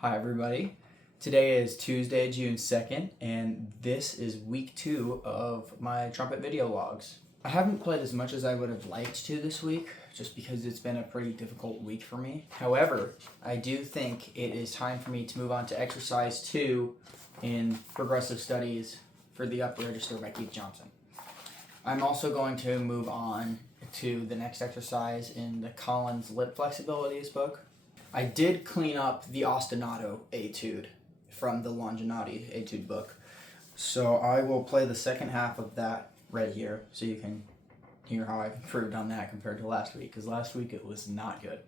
Hi everybody. Today is Tuesday, June 2nd, and this is week 2 of my trumpet video logs. I haven't played as much as I would have liked to this week, just because it's been a pretty difficult week for me. However, I do think it is time for me to move on to exercise 2 in progressive studies for the upper register by Keith Johnson. I'm also going to move on to the next exercise in the Collins Lip Flexibilities book. I did clean up the ostinato etude from the Longinati etude book. So I will play the second half of that right here so you can hear how I've improved on that compared to last week, because last week it was not good.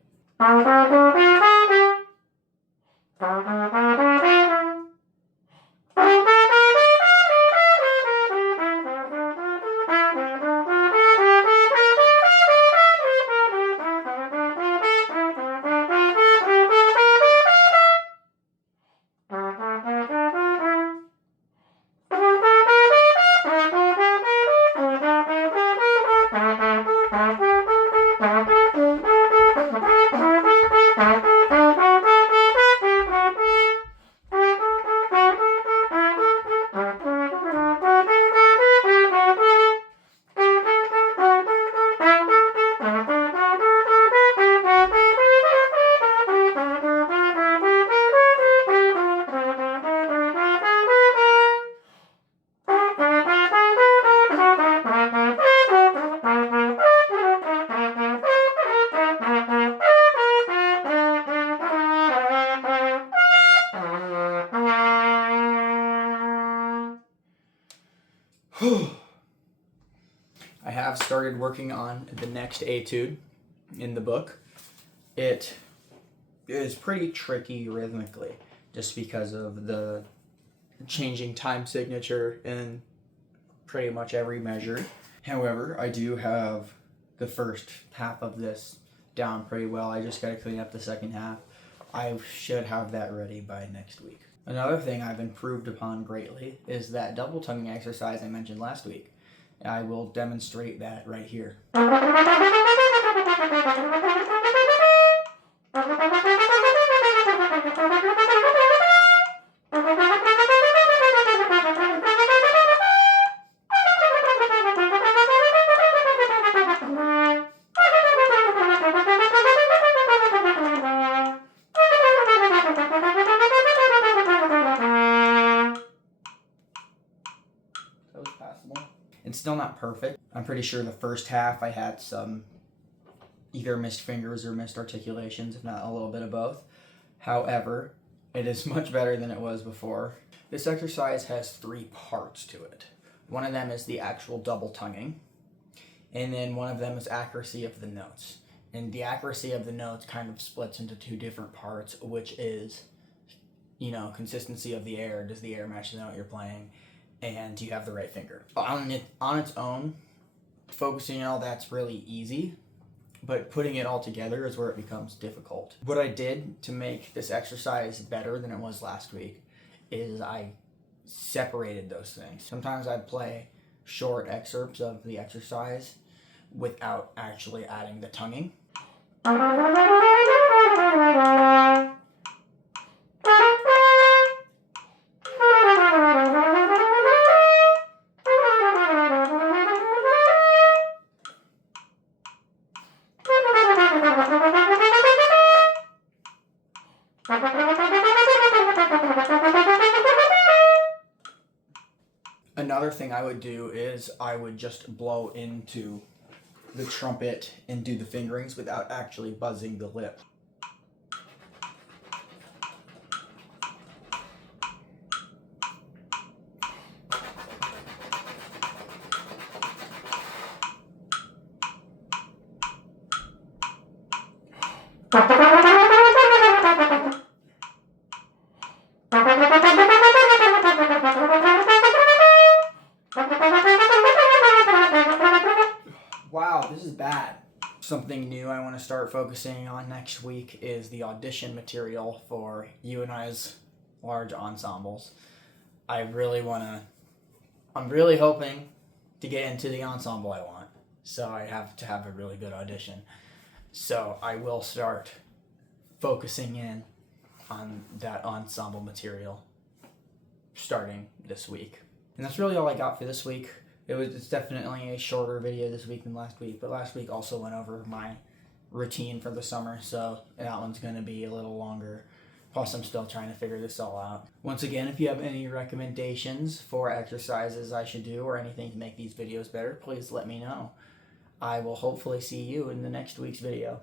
I have started working on the next etude in the book. It is pretty tricky rhythmically, just because of the changing time signature in pretty much every measure. However, I do have the first half of this down pretty well. I just got to clean up the second half. I should have that ready by next week. Another thing I've improved upon greatly is that double tonguing exercise I mentioned last week. I will demonstrate that right here. It's still not perfect. I'm pretty sure the first half I had some either missed fingers or missed articulations, if not a little bit of both. However, it is much better than it was before. This exercise has 3 parts to it. One of them is the actual double tonguing, and then one of them is accuracy of the notes. And the accuracy of the notes kind of splits into 2 different parts, which is, consistency of the air. Does the air match the note you're playing? And do you have the right finger? On its own, focusing on all that's really easy, but putting it all together is where it becomes difficult. What I did to make this exercise better than it was last week is I separated those things. Sometimes I'd play short excerpts of the exercise without actually adding the tonguing. Another thing I would do is I would just blow into the trumpet and do the fingerings without actually buzzing the lip. Wow, this is bad. Something new I want to start focusing on next week is the audition material for you and I's large ensembles. I'm really hoping to get into the ensemble I want, so I have to have a really good audition. So I will start focusing in on that ensemble material starting this week. And that's really all I got for this week. It's definitely a shorter video this week than last week, but last week also went over my routine for the summer, so that one's going to be a little longer. Plus, I'm still trying to figure this all out. Once again, if you have any recommendations for exercises I should do or anything to make these videos better, please let me know. I will hopefully see you in the next week's video.